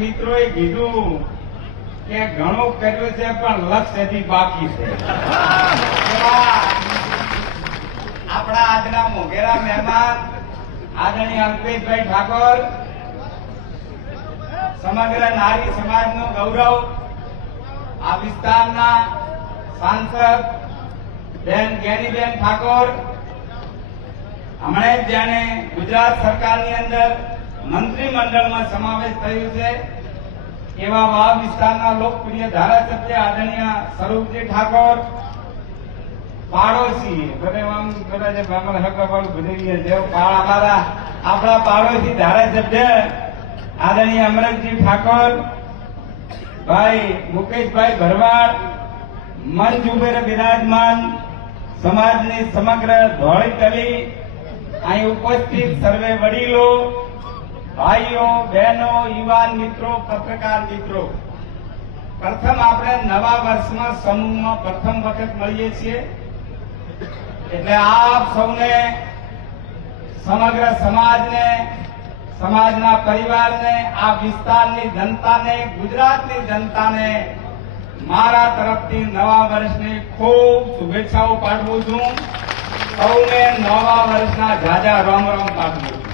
મિત્રોએ કીધું કે ઘણું કર્યું છે, પણ લક્ષ્ય હજી બાકી છે. આપણા આજના મોઘેરા મહેમાન આદરણીય અલ્પેશભાઈ ઠાકોર, સમગ્ર નારી સમાજનું ગૌરવ, આ વિસ્તારના સાંસદ બેન જ્ઞાનીબેન ઠાકોર, હમણાં જ જેને ગુજરાત સરકારની અંદર મંત્રીમંડળમાં સમાવેશ થયો છે. એવા વાવ વિસ્તારના લોકપ્રિય ધારાસભ્ય આદરણીય સ્વરૂપજી ઠાકોર પાડોશી બધે અમારા આપણા પાડોશી ધારાસભ્ય આદરણીય અમરતજી ઠાકોર ભાઈ મુકેશભાઈ ભરવાડ મંચ ઉપર બિરાજમાન સમાજની સમગ્ર ધોળી તલી અહીં ઉપસ્થિત સર્વે વડીલો ભાઈઓ, બહેનો, યુવાન મિત્રો, પત્રકાર મિત્રો, પ્રથમ આપણે નવા વર્ષમાં સમૂહમાં પ્રથમ વખત મળીએ છીએ. એટલે આપ સૌને સમગ્ર સમાજને, સમાજના પરિવારને, આ વિસ્તારની જનતાને, ગુજરાતની જનતાને મારા તરફથી નવા વર્ષની ખૂબ શુભેચ્છાઓ પાઠવું છું. સૌને નવા વર્ષના જાજા રામ રામ પાઠવું છું.